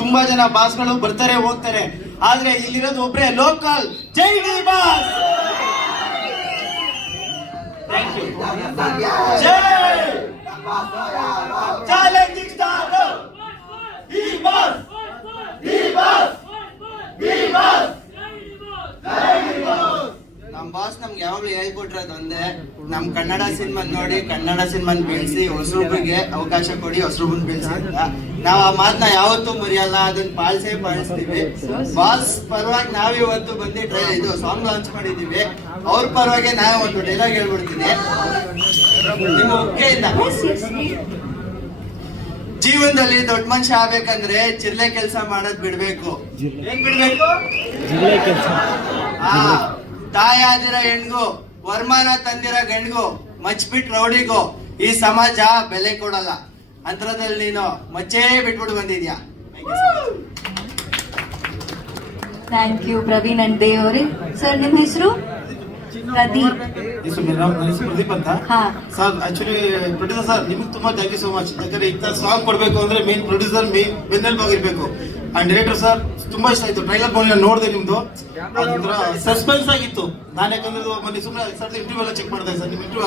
ತುಂಬಾ ಜನ ಬಾಸ್ಗಳು ಬರ್ತಾರೆ ಹೋಗ್ತಾರೆ, ಆದ್ರೆ ಇಲ್ಲಿರೋದು ಒಬ್ರೆ ಲೋಕಲ್. ಜೈ ಡಿ ಬಾಸ್. Thank you. ಜೈ challenging star D boss. D boss. D boss. ನಮ್ ಬಾಸ್ ನಮ್ಗೆ ಯಾವಾಗ್ಲೂ ಹೇಳ್ಕೊಟ್ರದು ಒಂದೇ, ನಮ್ ಕನ್ನಡ ಸಿನಿಮಾ ನೋಡಿ ಕನ್ನಡ ಸಿನಿಮಾ ಬೆಳೆಸಿ ಹೊಸೊಬ್ರಿಗೆ ಅವಕಾಶ ಕೊಡಿ, ಹೊಸೊಬ್ಬನ್ ಬೆಳೆಸಿ ಅಂತ. ನಾವ್ ಆ ಮಾತನ್ನ ಯಾವತ್ತೂ ಮರೆಯಲ್ಲ, ಅದನ್ನ ಪಾಲಿಸ್ತೀವಿ. ಬಾಸ್ ಪರವಾಗಿ ನಾವಿವತ್ತು ಬಂದು ಇದು ಸಾಂಗ್ ಲಾಂಚ್ ಮಾಡಿದೀವಿ. ಅವ್ರ ಪರವಾಗಿ ನಾವೇ ಒಂದು ಡೈಲಾಗ್ ಹೇಳ್ಬಿಡ್ತೀನಿ ನಿಮ್ಮ ಒಪ್ಪಿಗೆಯಿಂದ. ಜೀವನದಲ್ಲಿ ದೊಡ್ಡ ಮನುಷ್ಯ ಆಗ್ಬೇಕಂದ್ರೆ ಚಿರ್ಲೆ ಕೆಲಸ ಮಾಡೋದ್ ಬಿಡ್ಬೇಕು. ಏನ್ ಬಿಡ್ಬೇಕು? ತಾಯಾದಿರ ಹೆಣ್ಗು, ವರಮಾನ ತಂದಿರ ಗಂಡ್ಗು, ಮಚ್ಬಿಟ್ ರೌಡಿಗೂ ಈ ಸಮಾಜ ಬೆಲೆ ಕೊಡಲ್ಲ. ಅಂತರದಲ್ಲಿ ನೀನು ಮಚ್ಚೇ ಬಿಟ್ಬಿಟ್ಟು ಬಂದಿದ್ಯಾ. Thank you Praveen and Dev ಅವರೇ. ಸರ್ ನಿಮ್ಮ ಹೆಸರು? ಪ್ರದೀಪ್. ಪ್ರದೀಪ್ ಅಂತ ಸರ್. ಆಕ್ಚುಲಿ ಪ್ರೊಡ್ಯೂಸರ್ ಸರ್ ನಿಮ್ಗೆ ತುಂಬಾ ಥ್ಯಾಂಕ್ ಯು ಸೋ ಮಚ್. ಯಾಕಂದ್ರೆ ಇಂಥ ಸಾಂಗ್ ಕೊಡ್ಬೇಕು ಅಂದ್ರೆ ಮೇನ್ ಪ್ರೊಡ್ಯೂಸರ್ ಬೆನ್ನೆಲುಬಾಗಿರ್ಬೇಕು. ಅಂಡ್ ಡೈರೆಕ್ಟರ್ ಸರ್ ತುಂಬಾ ಇಷ್ಟ ಆಯ್ತು. ಟ್ರೈಲರ್ ಬೋನ್ ನೋಡಿದೆ ನಿಮ್ದು, ಅದೊಂಥರ ಸಸ್ಪೆನ್ಸ್ ಆಗಿತ್ತು. ನಾನು ಯಾಕಂದ್ರೆ ಮೊನ್ನೆ ಸುಮ್ಮನೆ ಸರ್ ಇಂಟರ್ವ್ಯೂ ಎಲ್ಲ ಚೆಕ್ ಮಾಡಿದೆ ಸರ್. ನಿಮ್ಮ ಇಂಟರ್ವ್ಯೂ